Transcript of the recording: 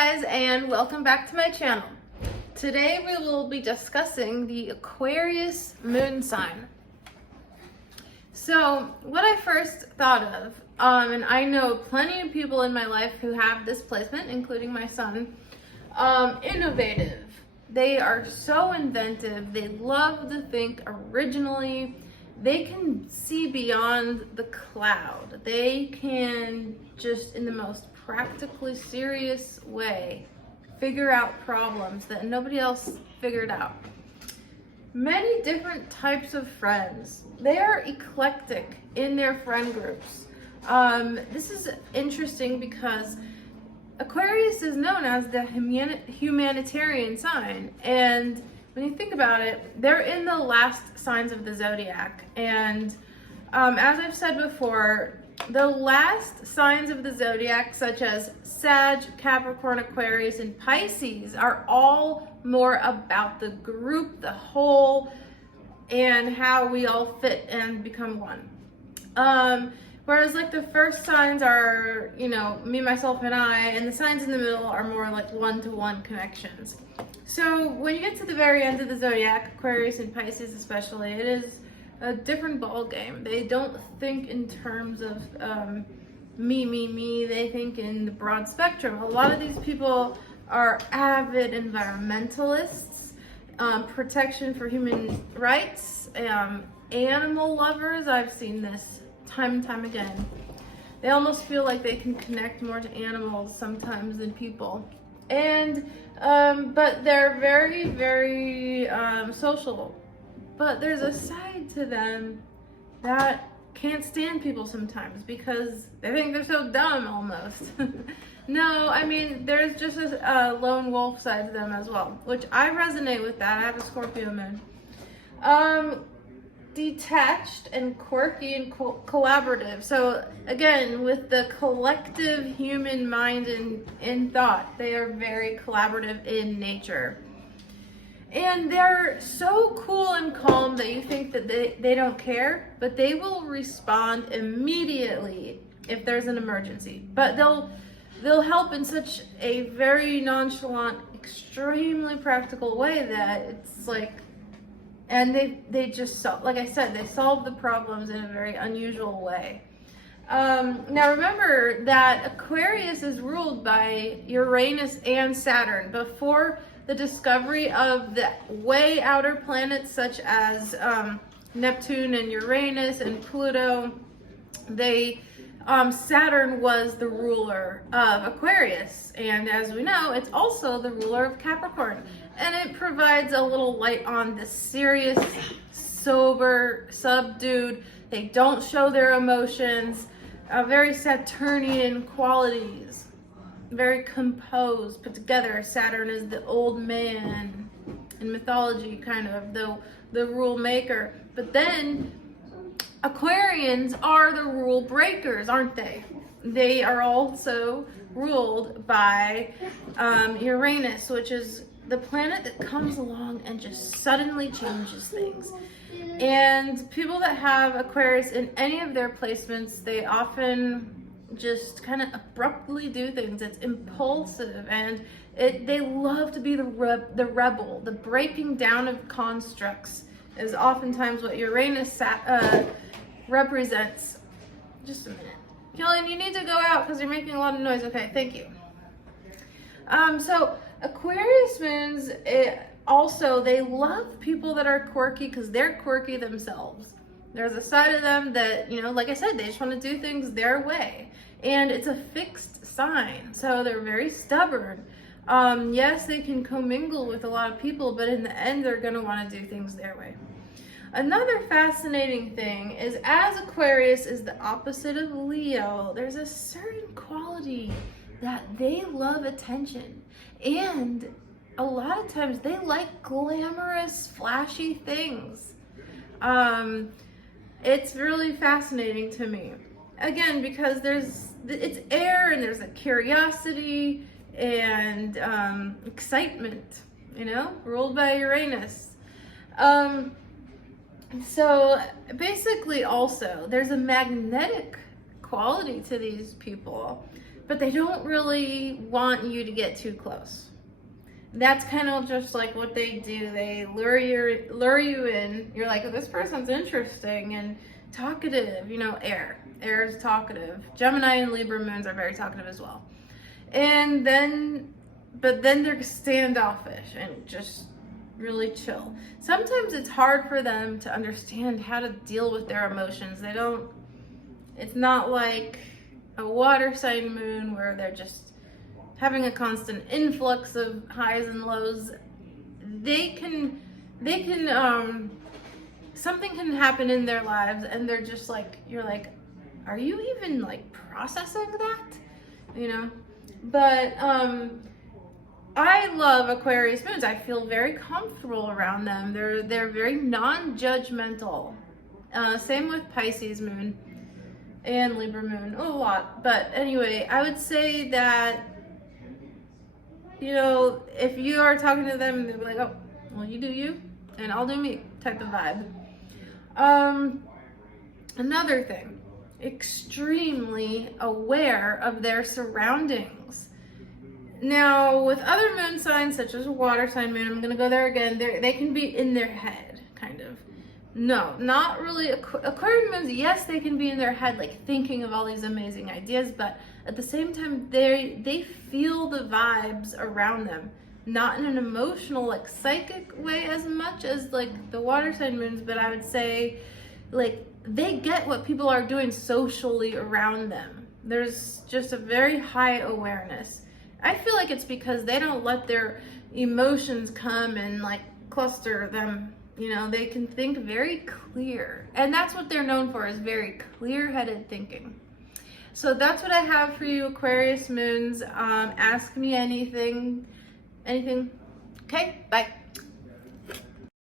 guys, and welcome back to my channel. Today we will be discussing the Aquarius moon sign. So what I first thought of, and I know plenty of people in my life who have this placement, including my son, innovative. They are so inventive. They love to think originally. They can see beyond the cloud. They can just, in the most practically serious way, figure out problems that nobody else figured out. Many different types of friends. They are eclectic in their friend groups. This is interesting because Aquarius is known as the humanitarian sign, and when you think about it, they're in the last signs of the zodiac. And as I've said before, the last signs of the zodiac, such as Sag, Capricorn, Aquarius, and Pisces, are all more about the group, the whole, and how we all fit and become one. Whereas like the first signs are, me, myself, and I, and the signs in the middle are more like one-to-one connections. So when you get to the very end of the zodiac, Aquarius and Pisces especially, it is a different ball game. They don't think in terms of me. They think in the broad spectrum. A lot of these people are avid environmentalists, protection for human rights, animal lovers. I've seen this time and time again. They almost feel like they can connect more to animals sometimes than people. And but they're very, very social. But there's a side to them that can't stand people sometimes because they think they're so dumb almost. No, I mean, there's just a lone wolf side to them as well, which I resonate with that. I have a Scorpio moon. Detached and quirky and collaborative. So again, with the collective human mind and thought, they are very collaborative in nature. And they're so cool and calm that you think that they don't care, but they will respond immediately if there's an emergency. But they'll help in such a very nonchalant, extremely practical way that it's like, and they just, like I said, they solve the problems in a very unusual way. Now remember that Aquarius is ruled by Uranus and Saturn. Before the discovery of the way outer planets such as Neptune and Uranus and Pluto, Saturn was the ruler of Aquarius, and as we know, it's also the ruler of Capricorn, and it provides a little light on the serious, sober, subdued. They don't show their emotions, very Saturnian qualities, very composed, put together. Saturn is the old man in mythology, kind of the rule maker, but then Aquarians are the rule breakers, aren't they? They are also ruled by Uranus, which is the planet that comes along and just suddenly changes things. And people that have Aquarius in any of their placements, they often just kind of abruptly do things. It's impulsive, and they love to be the rebel. The breaking down of constructs is oftentimes what Uranus represents. Just a minute. Killian, you need to go out because you're making a lot of noise. Okay, thank you. So Aquarius moons, also, they love people that are quirky because they're quirky themselves. There's a side of them that, like I said, they just want to do things their way. And it's a fixed sign, so they're very stubborn. Yes, they can commingle with a lot of people, but in the end, they're going to want to do things their way. Another fascinating thing is, as Aquarius is the opposite of Leo, there's a certain quality that they love attention. And a lot of times they like glamorous, flashy things. It's really fascinating to me. Again, because it's air and there's a curiosity and excitement, ruled by Uranus. So basically also there's a magnetic quality to these people. but they don't really want you to get too close. That's kind of just like what they do. They lure you in. You're like, oh, this person's interesting and talkative. You know, air is talkative. Gemini and Libra moons are very talkative as well. And then, but then they're standoffish and just really chill. Sometimes it's hard for them to understand how to deal with their emotions. It's not like a water sign moon where they're just having a constant influx of highs and lows. Something can happen in their lives and they're just like, you're like, are you even like processing that? You know? But I love Aquarius moons. I feel very comfortable around them. They're very non-judgmental. Same with Pisces moon and Libra moon, a lot. But anyway, I would say that, you know, if you are talking to them, they'll be like, oh, well, you do you, and I'll do me, type of vibe. Another thing, extremely aware of their surroundings. Now, with other moon signs, such as a water sign moon, I'm going to go there again, they can be in their head, kind of. No, not really. Aquarian moons, yes, they can be in their head, like thinking of all these amazing ideas, but at the same time, they feel the vibes around them. Not in an emotional, like psychic way as much as like the water sign moons, but I would say like they get what people are doing socially around them. There's just a very high awareness. I feel like it's because they don't let their emotions come and like cluster them. You know, they can think very clear. And that's what they're known for, is very clear-headed thinking. So that's what I have for you, Aquarius moons. Ask me anything. Okay, bye.